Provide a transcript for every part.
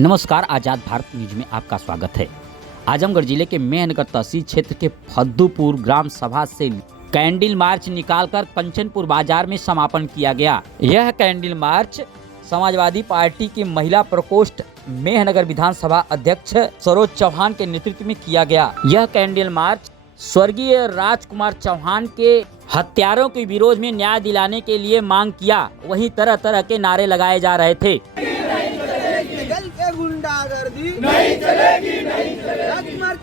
नमस्कार, आज़ाद भारत न्यूज में आपका स्वागत है। आजमगढ़ जिले के मेहनगर तहसील क्षेत्र के फद्दूपुर ग्राम सभा से कैंडल मार्च निकालकर कंचनपुर बाजार में समापन किया गया। यह कैंडल मार्च समाजवादी पार्टी की महिला प्रकोष्ठ मेहनगर विधानसभा अध्यक्ष सरोज चौहान के नेतृत्व में किया गया। यह कैंडल मार्च स्वर्गीय राजकुमार चौहान के हत्यारों के विरोध में न्याय दिलाने के लिए मांग किया। वहीं तरह तरह के नारे लगाए जा रहे थे। गुंडागर्दी नहीं चलेगी, नहीं चलेगी। राजकुमार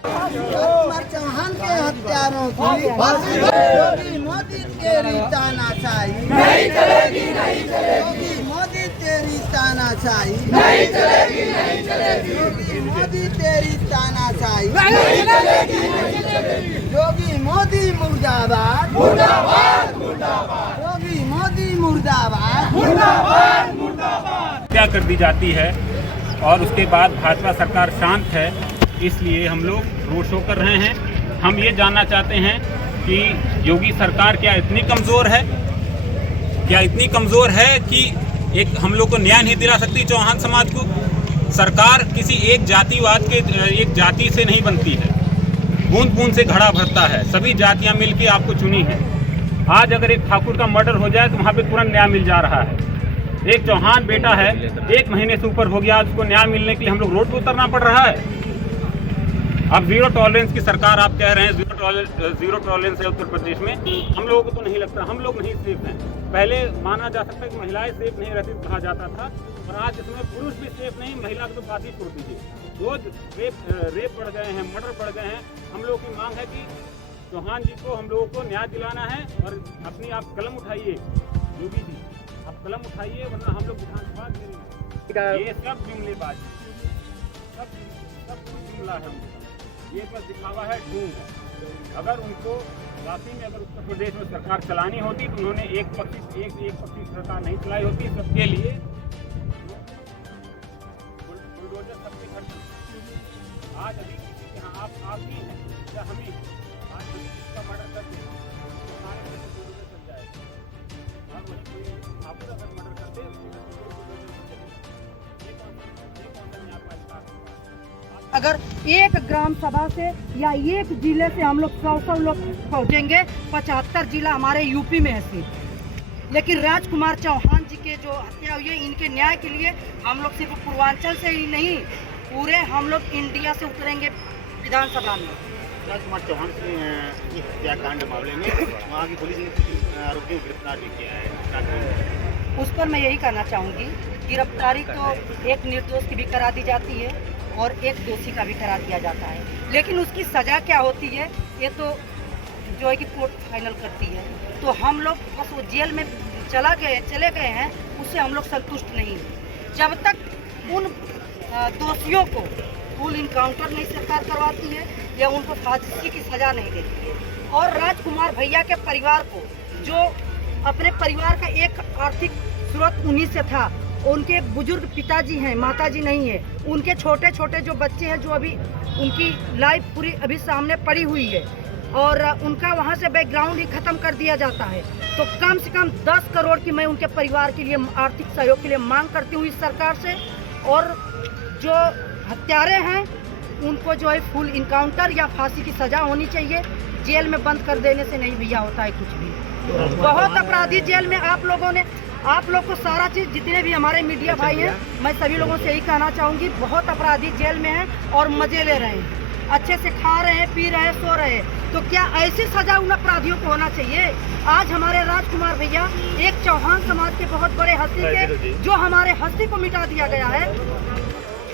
चौहान के हत्यारों की योगी मोदी तेरी तानाशाही नहीं चलेगी, नहीं चलेगी। योगी मोदी तेरी तानाशाही नहीं चलेगी, नहीं चलेगी। योगी मोदी तेरी तानाशाही नहीं चलेगी, नहीं चलेगी। योगी मोदी मुर्दाबाद, मुर्दाबाद, मुर्दाबाद। योगी मोदी मुर्दाबाद, मुर्दाबाद, मुर्दाबाद। हत्या कर दी जाती है और उसके बाद भाजपा सरकार शांत है, इसलिए हम लोग रोड शो कर रहे हैं। हम ये जानना चाहते हैं कि योगी सरकार क्या इतनी कमज़ोर है, क्या इतनी कमज़ोर है कि एक हम लोग को न्याय नहीं दिला सकती चौहान समाज को। सरकार किसी एक जातिवाद के एक जाति से नहीं बनती है, बूंद बूंद से घड़ा भरता है। सभी जातियाँ मिलकर आपको चुनी है। आज अगर एक ठाकुर का मर्डर हो जाए तो वहाँ पे तुरंत न्याय मिल जा रहा है। एक चौहान बेटा है, 1 महीने से ऊपर हो गया, उसको न्याय मिलने के लिए हम लोग रोड पर उतरना पड़ रहा है। अब जीरो टॉलरेंस की सरकार आप कह रहे हैं, जीरो टॉलरेंस है उत्तर प्रदेश में। हम लोगों को तो नहीं लगता, हम लोग नहीं सेफ हैं। पहले माना जा सकता है कि महिलाएं सेफ नहीं रहती कहा जाता था, और आज इसमें पुरुष भी सेफ नहीं, महिला को तो बात ही छोड़ दीजिए। रोज रेप बढ़ गए हैं, मर्डर बढ़ गए हैं। हम लोगों की मांग है कि चौहान जी को हम लोगों को न्याय दिलाना है और अपनी आप कलम उठाइए। योगी जी आप कलम उठाइए, वरना हम लोग विधानसभा में ये सब जुमलेबाजी, सब कुछ जुमला है उनका। ये बस दिखावा है, ढूंढ है। अगर उनको वाकई में अगर उत्तर प्रदेश में सरकार चलानी होती तो उन्होंने एक पक्षी सरकार नहीं चलाई होती। सबके लिए बुलडोजर सबके घर। आज अभी किसी के यहाँ आप ही हैं या हम ही आज हम किसका मर्डर करते हैं तो हमारे घर से बुलडोजर चल जाएगा। और वही कोई आप अगर मर्डर करते हैं अगर एक ग्राम सभा से या एक जिले से हम लोग 100 लोग पहुंचेंगे, 75 जिला हमारे यूपी में है सिर्फ। लेकिन राजकुमार चौहान जी के जो हत्या हुई है, इनके न्याय के लिए हम लोग सिर्फ पूर्वांचल से ही नहीं, पूरे हम लोग इंडिया से उतरेंगे विधानसभा में। राजकुमार चौहान की हत्याकांड मामले में वहाँ की पुलिस ने आरोपियों को गिरफ्तार भी किया है। उस पर मैं यही कहना चाहूँगी, गिरफ्तारी तो एक निर्दोष की भी करा दी जाती है और एक दोषी का भी करा दिया जाता है, लेकिन उसकी सज़ा क्या होती है ये तो जो है कि कोर्ट फाइनल करती है। तो हम लोग बस वो जेल में चले गए हैं, उससे हम लोग संतुष्ट नहीं हैं। जब तक उन दोषियों को फुल इनकाउंटर नहीं सरकार करवाती है या उनको फांसी की सज़ा नहीं देती है। और राजकुमार भैया के परिवार को, जो अपने परिवार का एक आर्थिक स्रोत उन्हीं से था, उनके बुजुर्ग पिताजी हैं, माताजी नहीं है, उनके छोटे छोटे जो बच्चे हैं, जो अभी उनकी लाइफ पूरी अभी सामने पड़ी हुई है और उनका वहाँ से बैकग्राउंड ही ख़त्म कर दिया जाता है। तो कम से कम 10 करोड़ की मैं उनके परिवार के लिए आर्थिक सहयोग के लिए मांग करती हूँ इस सरकार से। और जो हत्यारे हैं उनको जो है फुल इनकाउंटर या फांसी की सज़ा होनी चाहिए। जेल में बंद कर देने से नहीं भैया होता है कुछ भी। बहुत अपराधी जेल में आप लोग को सारा चीज़, जितने भी हमारे मीडिया भाई हैं, मैं सभी लोगों से यही कहना चाहूँगी, बहुत अपराधी जेल में हैं और मज़े ले रहे हैं, अच्छे से खा रहे हैं, पी रहे हैं, सो रहे हैं। तो क्या ऐसी सज़ा उन अपराधियों को होना चाहिए? आज हमारे राजकुमार भैया एक चौहान समाज के बहुत बड़े हस्ती के, जो हमारे हस्ती को मिटा दिया गया है,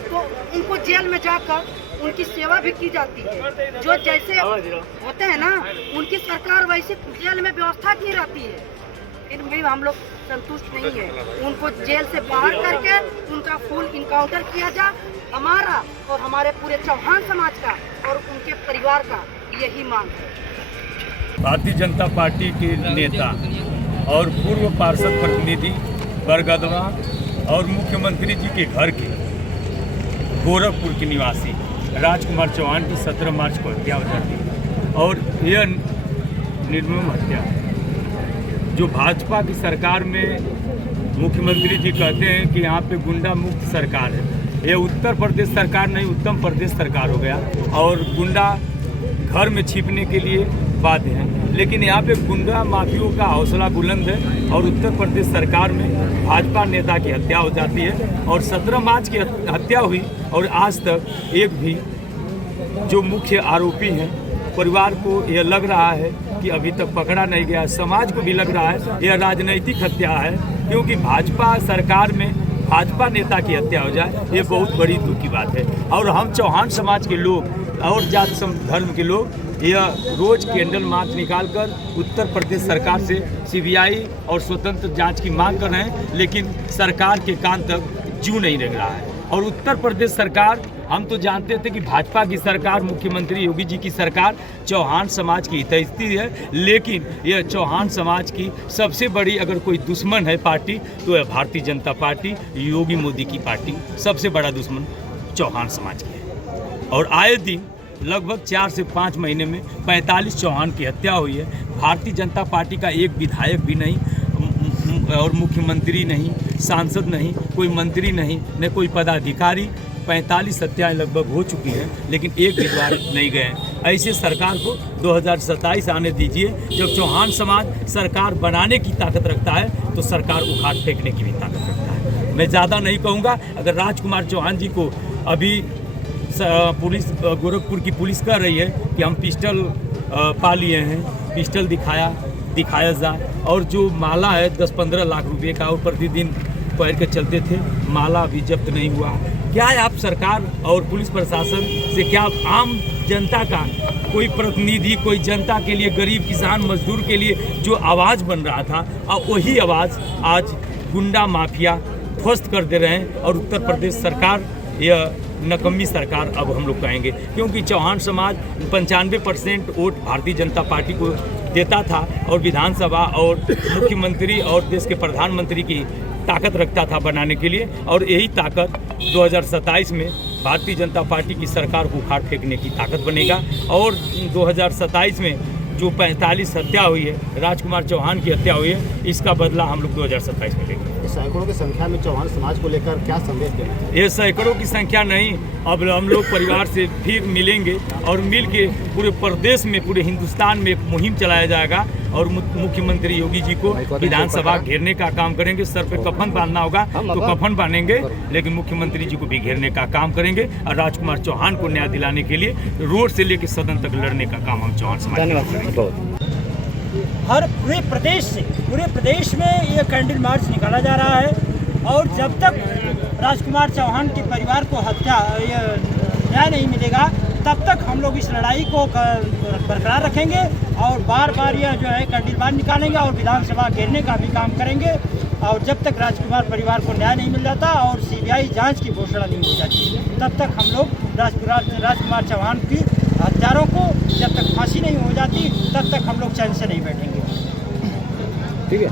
तो उनको जेल में जाकर उनकी सेवा भी की जाती है। जो जैसे होते हैं ना, उनकी सरकार वैसे जेल में व्यवस्था की रहती है, इनमें हम लोग संतुष्ट नहीं है। उनको जेल से बाहर करके उनका फुल इनकाउंटर किया जाए। हमारा और हमारे पूरे चौहान समाज का और उनके परिवार का यही मांग है। भारतीय जनता पार्टी के नेता और पूर्व पार्षद प्रतिनिधि बरगदवा और मुख्यमंत्री जी के घर के गोरखपुर के निवासी राजकुमार चौहान की 17 मार्च को हत्या हो जाती है। और यह निर्मम हत्या जो भाजपा की सरकार में मुख्यमंत्री जी कहते हैं कि यहाँ पे गुंडा मुक्त सरकार है, ये उत्तर प्रदेश सरकार नहीं उत्तम प्रदेश सरकार हो गया और गुंडा घर में छिपने के लिए बाध्य हैं। लेकिन यहाँ पे गुंडा माफियों का हौसला बुलंद है और उत्तर प्रदेश सरकार में भाजपा नेता की हत्या हो जाती है और 17 मार्च की हत्या हुई और आज तक एक भी जो मुख्य आरोपी हैं परिवार को यह लग रहा है कि अभी तक पकड़ा नहीं गया। समाज को भी लग रहा है यह राजनीतिक हत्या है, क्योंकि भाजपा सरकार में भाजपा नेता की हत्या हो जाए ये बहुत बड़ी दुख की बात है। और हम चौहान समाज के लोग और जात धर्म के लोग यह रोज कैंडल मार्च निकालकर उत्तर प्रदेश सरकार से सीबीआई और स्वतंत्र जांच की मांग कर रहे हैं, लेकिन सरकार के कान तक जू नहीं लग रहा है। और उत्तर प्रदेश सरकार, हम तो जानते थे कि भाजपा की सरकार, मुख्यमंत्री योगी जी की सरकार चौहान समाज की हितैषी है, लेकिन यह चौहान समाज की सबसे बड़ी अगर कोई दुश्मन है पार्टी तो यह भारतीय जनता पार्टी, योगी मोदी की पार्टी सबसे बड़ा दुश्मन चौहान समाज की है। और आए दिन लगभग 4 से 5 महीने में 45 चौहान की हत्या हुई है। भारतीय जनता पार्टी का एक विधायक भी नहीं और मुख्यमंत्री नहीं, सांसद नहीं, कोई मंत्री नहीं, न कोई पदाधिकारी, 45 हत्याएं लगभग हो चुकी हैं, लेकिन एक भी द्वार नहीं गए हैं। ऐसे सरकार को 2027 आने दीजिए। जब चौहान समाज सरकार बनाने की ताकत रखता है तो सरकार उखाड़ फेंकने की भी ताकत रखता है। मैं ज़्यादा नहीं कहूँगा। अगर राजकुमार चौहान जी को अभी पुलिस, गोरखपुर की पुलिस कह रही है कि हम पिस्टल पा लिए हैं, पिस्टल दिखाया जाए, और जो माला है 10-15 लाख रुपए का और प्रतिदिन पहन के चलते थे, माला भी जब्त नहीं हुआ। क्या है आप सरकार और पुलिस प्रशासन से क्या आम जनता का कोई प्रतिनिधि, कोई जनता के लिए, गरीब किसान मजदूर के लिए जो आवाज़ बन रहा था, और वही आवाज़ आज गुंडा माफिया ध्वस्त कर दे रहे हैं। और उत्तर प्रदेश सरकार यह नकम्मी सरकार अब हम लोग कहेंगे, क्योंकि चौहान समाज 95% वोट भारतीय जनता पार्टी को देता था और विधानसभा और मुख्यमंत्री और देश के प्रधानमंत्री की ताकत रखता था बनाने के लिए। और यही ताकत 2027 में भारतीय जनता पार्टी की सरकार को उखाड़ फेंकने की ताकत बनेगा। और 2027 में जो 45 हत्या हुई है, राजकुमार चौहान की हत्या हुई है, इसका बदला हम लोग 2027 में लेंगे। सैकड़ों की संख्या में चौहान समाज को लेकर क्या संदेश देना चाहिए? ये सैकड़ों की संख्या नहीं, अब हम लोग परिवार से फिर मिलेंगे और मिल के पूरे प्रदेश में, पूरे हिंदुस्तान में एक मुहिम चलाया जाएगा और मुख्यमंत्री योगी जी को विधानसभा घेरने का काम करेंगे। सर पे कफन बांधना होगा तो कफन बांधेंगे, लेकिन मुख्यमंत्री जी को भी घेरने का काम करेंगे और राजकुमार चौहान को न्याय दिलाने के लिए रोड से लेकर सदन तक लड़ने का काम हम चौहान समाज करेंगे। हर पूरे प्रदेश में ये कैंडल मार्च निकाला जा रहा है और जब तक राजकुमार चौहान के परिवार को न्याय नहीं मिलेगा तब तक हम लोग इस लड़ाई को बरकरार रखेंगे और बार बार यह जो है कैंडल मार्च निकालेंगे और विधानसभा घेरने का भी काम करेंगे। और जब तक राजकुमार परिवार को न्याय नहीं मिल जाता और सीबीआई जांच की घोषणा नहीं हो जाती तब तक हम लोग राजकुमार चौहान की हत्यारों को जब तक फांसी नहीं हो जाती तब तक हम लोग चैन से नहीं बैठेंगे। ठीक है।